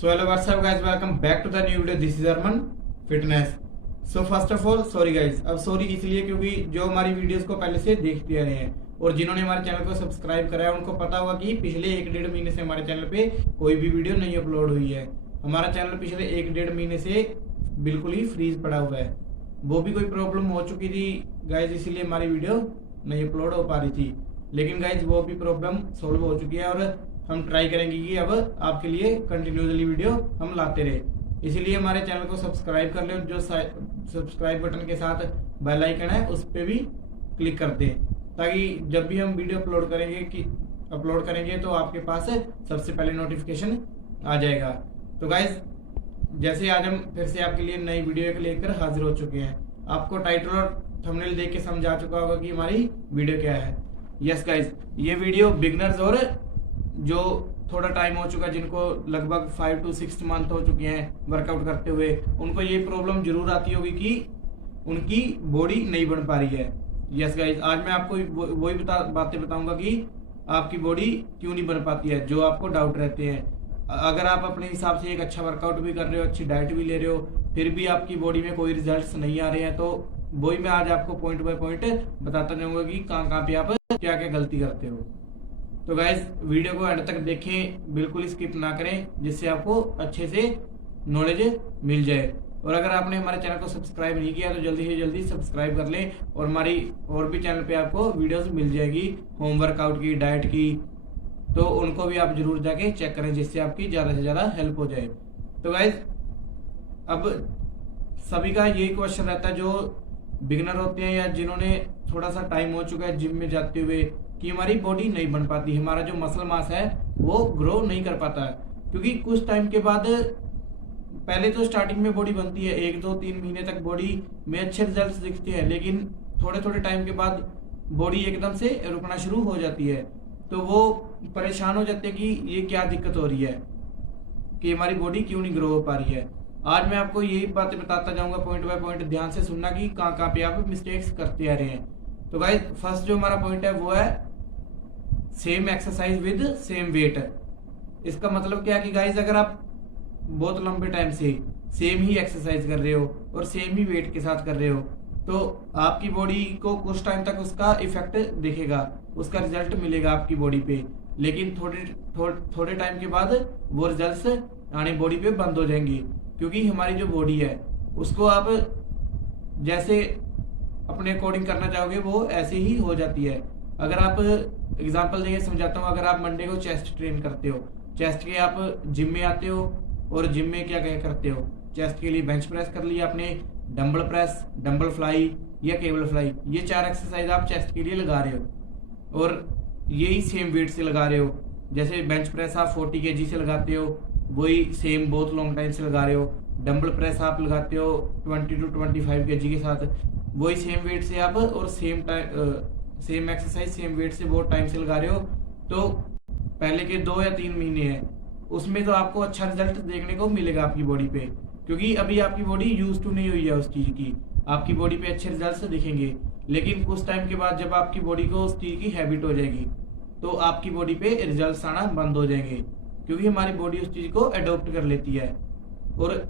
So hello, what's up guys, welcome back to the new video. This is Arman Fitness. So first of all sorry guys, अब sorry इसलिए क्योंकि जो हमारी videos को पहले से देखते आ रहे हैं और जिन्होंने हमारे चैनल को सब्सक्राइब करा है उनको पता होगा कि पिछले 1-1.5 महीने से हमारे चैनल पे कोई भी वीडियो नहीं अपलोड हुई है। हमारा चैनल पिछले 1-1.5 महीने से बिल्कुल ही फ्रीज पड़ा हुआ है। वो भी कोई प्रॉब्लम हो चुकी थी गाइज, इसीलिए हमारी वीडियो नहीं अपलोड हो पा रही थी, लेकिन गाइज वो भी प्रॉब्लम सोल्व हो चुकी है और हम ट्राई करेंगे कि अब आपके लिए कंटिन्यूसली वीडियो हम लाते रहे। इसीलिए हमारे चैनल को सब्सक्राइब कर ले, जो सब्सक्राइब बटन के साथ बेल आइकन है उस पर भी क्लिक कर दें, ताकि जब भी हम वीडियो अपलोड करेंगे तो आपके पास सबसे पहले नोटिफिकेशन आ जाएगा। तो गाइज जैसे आज हम फिर से आपके लिए नई वीडियो लेकर हाजिर हो चुके हैं। आपको टाइटल और थंबनेल देख के समझ आ चुका होगा कि हमारी वीडियो क्या है। यस गाइज, ये वीडियो बिगनर्स और जो थोड़ा टाइम हो चुका है, जिनको लगभग 5 to 6 मंथ हो चुके हैं वर्कआउट करते हुए, उनको ये प्रॉब्लम जरूर आती होगी कि उनकी बॉडी नहीं बन पा रही है। यस गाइज, आज मैं आपको वही बातें बताऊंगा कि आपकी बॉडी क्यों नहीं बन पाती है, जो आपको डाउट रहते हैं। अगर आप अपने हिसाब से एक अच्छा वर्कआउट भी कर रहे हो, अच्छी डाइट भी ले रहे हो, फिर भी आपकी बॉडी में कोई रिजल्ट्स नहीं आ रहे हैं, तो वही मैं आज आपको पॉइंट बाय पॉइंट बताता जाऊंगा कि कहाँ पे आप क्या क्या गलती करते हो। तो गाइज वीडियो को एंड तक देखें, बिल्कुल स्किप ना करें, जिससे आपको अच्छे से नॉलेज मिल जाए। और अगर आपने हमारे चैनल को सब्सक्राइब नहीं किया तो जल्दी से जल्दी सब्सक्राइब कर लें, और हमारी और भी चैनल पे आपको वीडियोस मिल जाएगी होम वर्कआउट की, डाइट की, तो उनको भी आप जरूर जाके चेक करें, जिससे आपकी ज़्यादा से ज़्यादा हेल्प हो जाए। तो गाइज अब सभी का यही क्वेश्चन रहता है, जो बिगनर होते हैं या जिन्होंने थोड़ा सा टाइम हो चुका है जिम में जाते हुए, कि हमारी बॉडी नहीं बन पाती, हमारा जो मसल मास है वो ग्रो नहीं कर पाता है। क्योंकि कुछ टाइम के बाद, पहले तो स्टार्टिंग में बॉडी बनती है, 1-2-3 महीने तक बॉडी में अच्छे रिजल्ट्स दिखते हैं, लेकिन थोड़े थोड़े टाइम के बाद बॉडी एकदम से रुकना शुरू हो जाती है। तो वो परेशान हो जाते हैं कि ये क्या दिक्कत हो रही है, कि हमारी बॉडी क्यों नहीं ग्रो हो पा रही है। आज मैं आपको यही बातें बताता जाऊंगा पॉइंट बाय पॉइंट, ध्यान से सुनना कि कहाँ पे आप मिस्टेक्स करते आ रहे हैं। तो गाइस फर्स्ट जो हमारा पॉइंट है वो है same exercise with same weight. इसका मतलब क्या है कि गाइस अगर आप बहुत लंबे टाइम से सेम ही एक्सरसाइज कर रहे हो और सेम ही वेट के साथ कर रहे हो, तो आपकी बॉडी को कुछ टाइम तक उसका इफेक्ट दिखेगा, उसका रिजल्ट मिलेगा आपकी बॉडी पे, लेकिन थोड़े टाइम के बाद वो रिजल्ट्स आने बॉडी पे बंद हो जाएंगे। क्योंकि हमारी जो बॉडी है उसको आप जैसे अपने अकॉर्डिंग करना चाहोगे वो ऐसे ही हो जाती है। अगर आप एग्जांपल देके समझाता हूँ, अगर आप मंडे को चेस्ट ट्रेन करते हो, चेस्ट के आप जिम में आते हो और जिम में क्या क्या करते हो, चेस्ट के लिए बेंच प्रेस कर लिया आपने, डंबल प्रेस, डंबल फ्लाई या केबल फ्लाई, ये 4 एक्सरसाइज आप चेस्ट के लिए लगा रहे हो और यही सेम वेट से लगा रहे हो। जैसे बेंच प्रेस आप 40 kg से लगाते हो, वही सेम बहुत लॉन्ग टाइम से लगा रहे हो। डंबल प्रेस आप लगाते हो 20 to 25 kg के साथ, वही सेम वेट से आप और सेम एक्सरसाइज सेम वेट से बहुत टाइम से लगा रहे हो। तो पहले के 2 या 3 महीने हैं, उसमें तो आपको अच्छा रिजल्ट देखने को मिलेगा आपकी बॉडी पे, क्योंकि अभी आपकी बॉडी यूज टू नहीं हुई है उस चीज की, आपकी बॉडी पे अच्छे रिजल्ट्स दिखेंगे। लेकिन कुछ टाइम के बाद जब आपकी बॉडी को उस चीज की हैबिट हो जाएगी, तो आपकी बॉडी पे रिजल्ट्स आना बंद हो जाएंगे, क्योंकि हमारी बॉडी उस चीज को अडॉप्ट कर लेती है और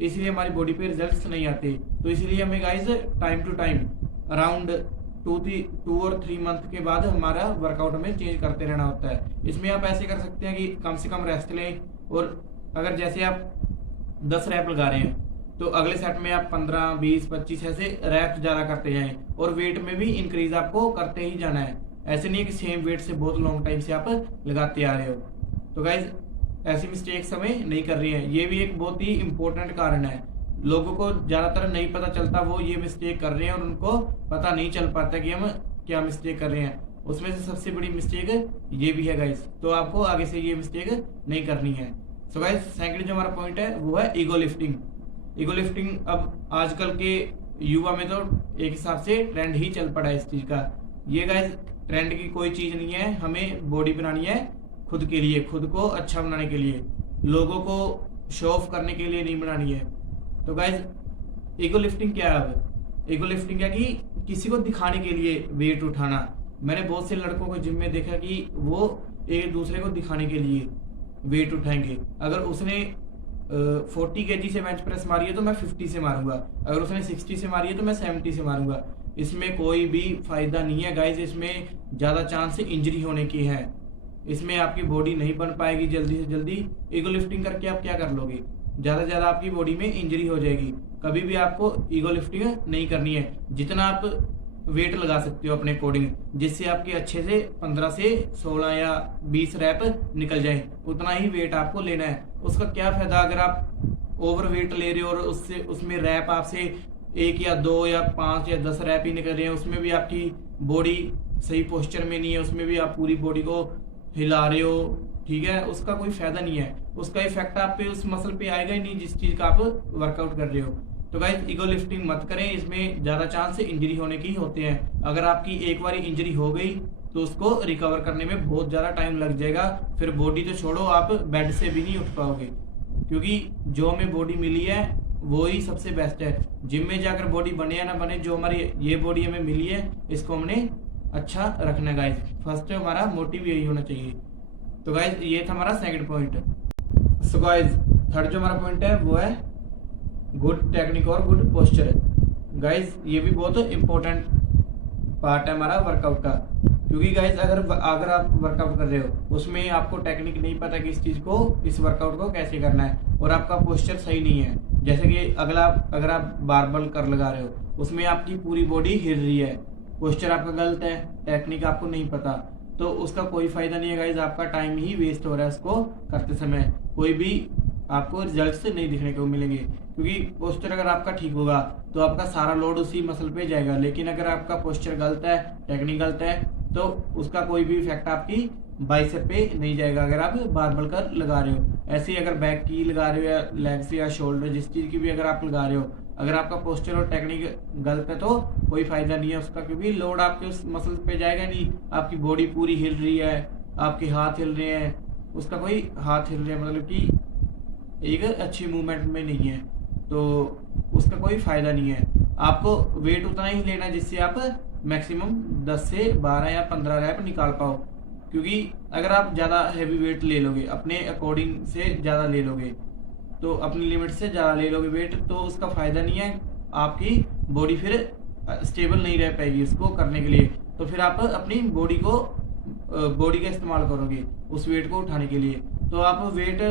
इसलिए हमारी बॉडी पे रिजल्ट्स नहीं आते। तो इसलिए हमें guys time to time around 2 और 3 मंथ के बाद हमारा वर्कआउट में चेंज करते रहना होता है। इसमें आप ऐसे कर सकते हैं कि कम से कम रेस्ट लें, और अगर जैसे आप 10 रैप लगा रहे हैं तो अगले सेट में आप 15, 20, 25 ऐसे रैप ज्यादा करते जाएं, और वेट में भी इंक्रीज आपको करते ही जाना है। ऐसे नहीं है कि सेम वेट से बहुत लॉन्ग टाइम से आप लगाते आ रहे हो। तो गाइज ऐसी मिस्टेक्स हमें नहीं कर रही है, ये भी एक बहुत ही इंपॉर्टेंट कारण है। लोगों को ज्यादातर नहीं पता चलता, वो ये मिस्टेक कर रहे हैं और उनको पता नहीं चल पाता कि हम क्या मिस्टेक कर रहे हैं। उसमें से सबसे बड़ी मिस्टेक ये भी है गाइस, तो आपको आगे से ये मिस्टेक नहीं करनी है। सो गाइस सेकंड जो हमारा पॉइंट है वो है ईगो लिफ्टिंग। ईगो लिफ्टिंग अब आजकल के युवा में तो एक हिसाब से ट्रेंड ही चल पड़ा है इस चीज का। ये गाइस ट्रेंड की कोई चीज नहीं है, हमें बॉडी बनानी है खुद के लिए, खुद को अच्छा बनाने के लिए, लोगों को शो ऑफ करने के लिए नहीं बनानी है। तो गाइज ईगो लिफ्टिंग क्या है? अब ईगो लिफ्टिंग क्या कि किसी को दिखाने के लिए वेट उठाना। मैंने बहुत से लड़कों को जिम में देखा कि वो एक दूसरे को दिखाने के लिए वेट उठाएंगे। अगर उसने 40 kg से बेंच प्रेस मारी है तो मैं 50 से मारूंगा, अगर उसने 60 से मारी है तो मैं 70 से मारूंगा। इसमें कोई भी फायदा नहीं है गाइज, इसमें ज्यादा चांस इंजरी होने की है। इसमें आपकी बॉडी नहीं बन पाएगी जल्दी से जल्दी। ईगो लिफ्टिंग करके आप क्या कर लोगे, ज्यादा से ज्यादा आपकी बॉडी में इंजरी हो जाएगी। कभी भी आपको ईगो लिफ्टिंग नहीं करनी है। जितना आप वेट लगा सकते हो अपने अकॉर्डिंग, जिससे आपके अच्छे से 15 से 16 या 20 रैप निकल जाए, उतना ही वेट आपको लेना है। उसका क्या फायदा अगर आप ओवर वेट ले रहे हो और उससे उसमें रैप आपसे 1 या 2 या 5 या 10 रैप ही निकल रहे हैं, उसमें भी आपकी बॉडी सही पोस्चर में नहीं है, उसमें भी आप पूरी बॉडी को हिला रहे हो, ठीक है, उसका कोई फायदा नहीं है। उसका इफेक्ट आप पे उस मसल पे आएगा ही नहीं जिस चीज का आप वर्कआउट कर रहे हो। तो गाइस ईगो लिफ्टिंग मत करें, इसमें ज्यादा चांस इंजरी होने की होते हैं। अगर आपकी एक बार इंजरी हो गई तो उसको रिकवर करने में बहुत ज्यादा टाइम लग जाएगा। फिर बॉडी तो छोड़ो, आप बेड से भी नहीं उठ पाओगे, क्योंकि जो हमें बॉडी मिली है वो ही सबसे बेस्ट है। जिम में जाकर बॉडी बने या ना बने, जो हमारी ये बॉडी हमें मिली है इसको हमने अच्छा रखना है गाइस। फर्स्ट हमारा मोटिव यही होना चाहिए। तो गाइस ये था हमारा second point. So guys third जो हमारा पॉइंट है वो है गुड टेक्निक और गुड पोस्चर। गाइस ये भी बहुत इंपॉर्टेंट पार्ट है हमारा वर्कआउट का, क्योंकि गाइस अगर आप वर्कआउट कर रहे हो उसमें आपको टेक्निक नहीं पता कि इस चीज को, इस वर्कआउट को कैसे करना है, और आपका पोस्चर सही नहीं है, जैसे कि अगर आप बारबल कर लगा रहे हो उसमें आपकी पूरी बॉडी हिल रही है, पोस्चर आपका गलत है, टेक्निक आपको नहीं पता, तो उसका कोई फायदा नहीं है गाइज। आपका टाइम ही वेस्ट हो रहा है उसको करते समय, कोई भी आपको रिजल्ट्स नहीं दिखने को मिलेंगे। क्योंकि पोस्चर अगर आपका ठीक होगा तो आपका सारा लोड उसी मसल पे जाएगा, लेकिन अगर आपका पोस्चर गलत है, टेक्निक गलत है, तो उसका कोई भी इफेक्ट आपकी बाइसेप पे नहीं जाएगा अगर आप बारबल कर लगा रहे हो। ऐसे ही अगर बैक की लगा रहे हो या लेग्स या शोल्डर, जिस चीज की भी अगर आप लगा रहे हो, अगर आपका पोस्चर और टेक्निक गलत है तो कोई फायदा नहीं है उसका, क्योंकि लोड आपके उस मसल पे जाएगा नहीं। आपकी बॉडी पूरी हिल रही है, आपके हाथ हिल रहे हैं, उसका कोई हाथ हिल रहे हैं मतलब कि एक अच्छी मूवमेंट में नहीं है, तो उसका कोई फायदा नहीं है। आपको वेट उतना ही लेना है जिससे आप मैक्सिमम 10 से 12 या 15 रैप निकाल पाओ। क्योंकि अगर आप ज्यादा हैवी वेट ले लोगे, अपने अकॉर्डिंग से ज्यादा ले लोगे, तो अपनी लिमिट से ज्यादा ले लोगे वेट, तो उसका फायदा नहीं है। आपकी बॉडी फिर स्टेबल नहीं रह पाएगी इसको करने के लिए। तो फिर आप अपनी बॉडी का इस्तेमाल करोगे उस वेट को उठाने के लिए। तो आप वेट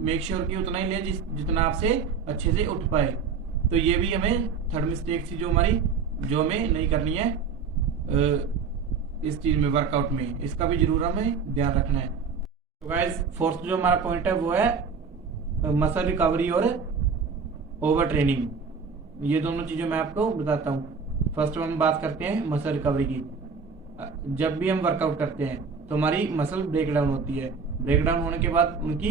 मेक श्योर कि उतना ही ले जितना आपसे अच्छे से उठ पाए। तो ये भी हमें थर्ड मिस्टेक थी जो हमें नहीं करनी है इस चीज में, वर्कआउट में। इसका भी जरूर हमें ध्यान रखना है। तो गाइस फोर्थ जो हमारा पॉइंट है वो है मसल रिकवरी और ओवर ट्रेनिंग। ये दोनों चीजें मैं आपको बताता हूँ। फर्स्ट हम बात करते हैं मसल रिकवरी की। जब भी हम वर्कआउट करते हैं तो हमारी मसल ब्रेक डाउन होती है, ब्रेक डाउन होने के बाद उनकी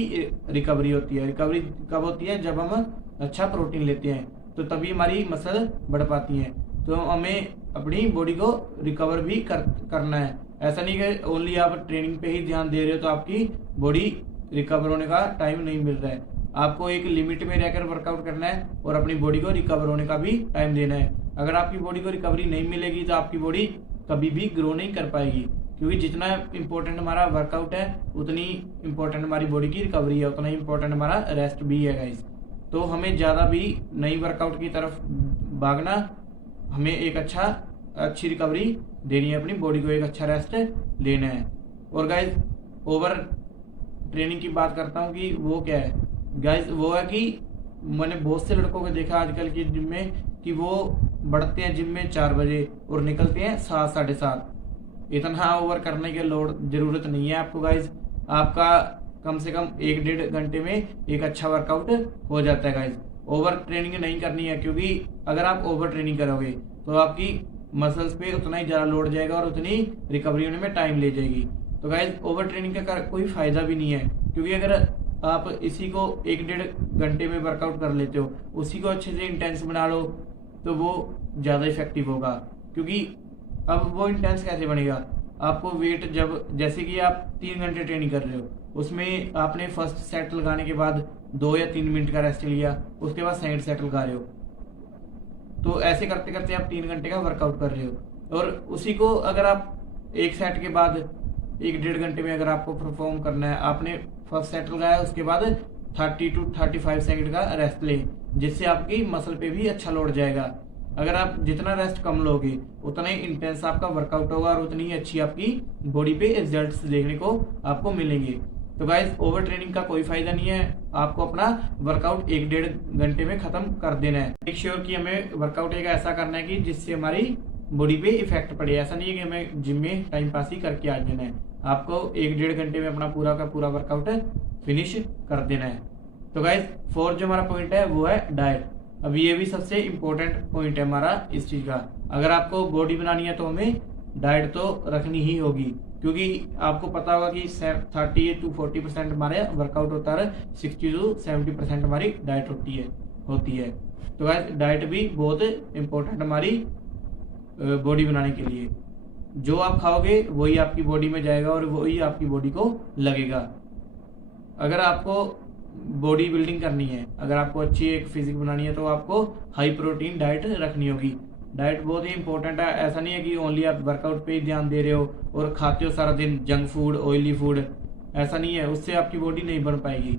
रिकवरी होती है। रिकवरी कब होती है? जब हम अच्छा प्रोटीन लेते हैं, तो तभी हमारी मसल बढ़ पाती है। तो हमें अपनी बॉडी को रिकवर भी करना है। ऐसा नहीं कि ओनली आप ट्रेनिंग पे ही ध्यान दे रहे हो तो आपकी बॉडी रिकवर होने का टाइम नहीं मिल रहा है। आपको एक लिमिट में रहकर वर्कआउट करना है और अपनी बॉडी को रिकवर होने का भी टाइम देना है। अगर आपकी बॉडी को रिकवरी नहीं मिलेगी तो आपकी बॉडी कभी भी ग्रो नहीं कर पाएगी, क्योंकि जितना इम्पोर्टेंट हमारा वर्कआउट है उतनी इम्पोर्टेंट हमारी बॉडी की रिकवरी है, उतना ही इम्पोर्टेंट हमारा रेस्ट भी है गाइस। तो हमें ज़्यादा भी नई वर्कआउट की तरफ भागना, हमें एक अच्छी रिकवरी देनी है, अपनी बॉडी को एक अच्छा रेस्ट लेना है। और गाइस ओवर ट्रेनिंग की बात करता हूँ कि वो क्या है गाइस, वो है कि मैंने बहुत से लड़कों को देखा आजकल के जिम में कि वो बढ़ते हैं जिम में 4 बजे और निकलते हैं 7 साढ़े 7। इतना ओवर करने की जरूरत नहीं है आपको गाइस। आपका कम से कम 1-1.5 घंटे में एक अच्छा वर्कआउट हो जाता है गाइस। ओवर ट्रेनिंग नहीं करनी है, क्योंकि अगर आप ओवर ट्रेनिंग करोगे तो आपकी मसल्स पे उतना ही ज्यादा लोड जाएगा और उतनी रिकवरी होने में टाइम ले जाएगी। तो गाइस ओवर ट्रेनिंग का कोई फायदा भी नहीं है, क्योंकि अगर आप इसी को 1-1.5 घंटे में वर्कआउट कर लेते हो, उसी को अच्छे से इंटेंस बना लो, तो वो ज्यादा इफेक्टिव होगा। क्योंकि अब वो इंटेंस कैसे बनेगा? आपको वेट जैसे कि आप 3 घंटे ट्रेनिंग कर रहे हो, उसमें आपने फर्स्ट सेट लगाने के बाद 2 या 3 मिनट का रेस्ट लिया, उसके बाद सेकंड सेट लगा रहे हो, तो ऐसे करते करते आप 3 घंटे का वर्कआउट कर रहे हो। और उसी को अगर आप एक सेट के बाद 1-1.5 घंटे में अगर आपको परफॉर्म करना है, आपने फर्स्ट सेट लगाया, उसके बाद 30 to 35 सेकंड का रेस्ट लें, जिससे आपकी मसल पे भी अच्छा लोड जाएगा। अगर आप जितना रेस्ट कम लोगे उतना ही इंटेंस आपका वर्कआउट होगा और उतनी ही अच्छी आपकी बॉडी पे रिजल्ट्स देखने को आपको मिलेंगे। तो गाइस ओवर ट्रेनिंग का कोई फायदा नहीं है, आपको अपना वर्कआउट 1-1.5 घंटे में खत्म कर देना है। मेक श्योर कि हमें वर्कआउट एक ऐसा करना है कि जिससे हमारी बॉडी पे इफेक्ट पड़े। ऐसा नहीं है कि हमें जिम में टाइम पास ही करके आ जाना है, आपको 1-1.5 घंटे में अपना पूरा का पूरा वर्कआउट फिनिश कर देना है। तो गाइस फोर्थ जो हमारा पॉइंट है वो है डाइट। अब ये भी सबसे इम्पोर्टेंट पॉइंट है हमारा इस चीज का। अगर आपको बॉडी बनानी है तो हमें डाइट तो रखनी ही होगी, क्योंकि आपको पता होगा कि 30 to 40% हमारे वर्कआउट होता है, 60 to 70% हमारी डाइट होती है। तो गाइस डाइट भी बहुत इम्पोर्टेंट हमारी बॉडी बनाने के लिए। जो आप खाओगे वही आपकी बॉडी में जाएगा और वही आपकी बॉडी को लगेगा। अगर आपको बॉडी बिल्डिंग करनी है, अगर आपको अच्छी एक फिजिक बनानी है तो आपको हाई प्रोटीन डाइट रखनी होगी। डाइट बहुत ही इंपॉर्टेंट है। ऐसा नहीं है कि ओनली आप वर्कआउट पे ही ध्यान दे रहे हो और खाते हो सारा दिन जंक फूड, ऑयली फूड, ऐसा नहीं है, उससे आपकी बॉडी नहीं बन पाएगी,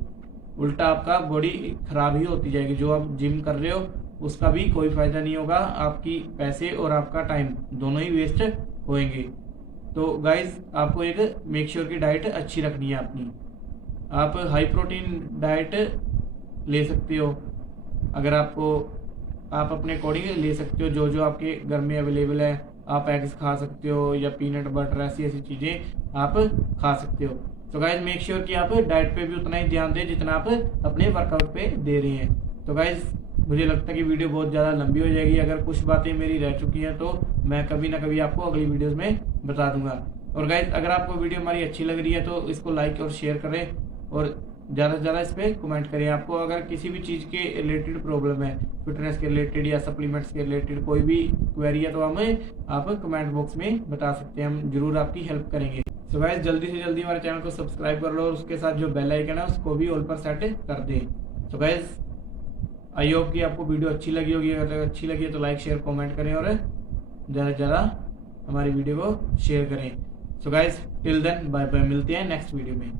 उल्टा आपका बॉडी खराब ही होती जाएगी। जो आप जिम कर रहे हो उसका भी कोई फायदा नहीं होगा, आपकी पैसे और आपका टाइम दोनों ही वेस्ट होंगे। तो गाइज आपको एक मेक श्योर की डाइट अच्छी रखनी है अपनी। आप हाई प्रोटीन डाइट ले सकते हो, अगर आपको आप अपने अकॉर्डिंग ले सकते हो, जो जो आपके घर में अवेलेबल है। आप एग्स खा सकते हो या पीनट बटर, ऐसी ऐसी चीज़ें आप खा सकते हो। तो गाइज मेक श्योर कि आप डाइट पे भी उतना ही ध्यान दें जितना आप अपने वर्कआउट पे दे रहे हैं। तो गाइज मुझे लगता है कि वीडियो बहुत ज़्यादा लंबी हो जाएगी। अगर कुछ बातें मेरी रह चुकी हैं तो मैं कभी ना कभी आपको अगली वीडियोज़ में बता दूंगा। और गाइज अगर आपको वीडियो हमारी अच्छी लग रही है तो इसको लाइक और शेयर करें और ज़्यादा से ज़्यादा इस पर कमेंट करें। आपको अगर किसी भी चीज़ के रिलेटेड प्रॉब्लम है, फिटनेस के रिलेटेड या सप्लीमेंट्स के रिलेटेड कोई भी क्वेरी है, तो हमें आप कमेंट बॉक्स में बता सकते हैं, हम जरूर आपकी हेल्प करेंगे। तो गाइस जल्दी से जल्दी हमारे चैनल को सब्सक्राइब कर लो और उसके साथ जो बेल आइकन है उसको भी ऑल पर सेट कर दें। तो गाइस आई होप कि आपको वीडियो अच्छी लगी होगी। अगर अच्छी लगी है तो लाइक शेयर कमेंट करें और ज़्यादा से ज़्यादा हमारी वीडियो को शेयर करें। So guys till then bye bye, मिलते हैं नेक्स्ट वीडियो में।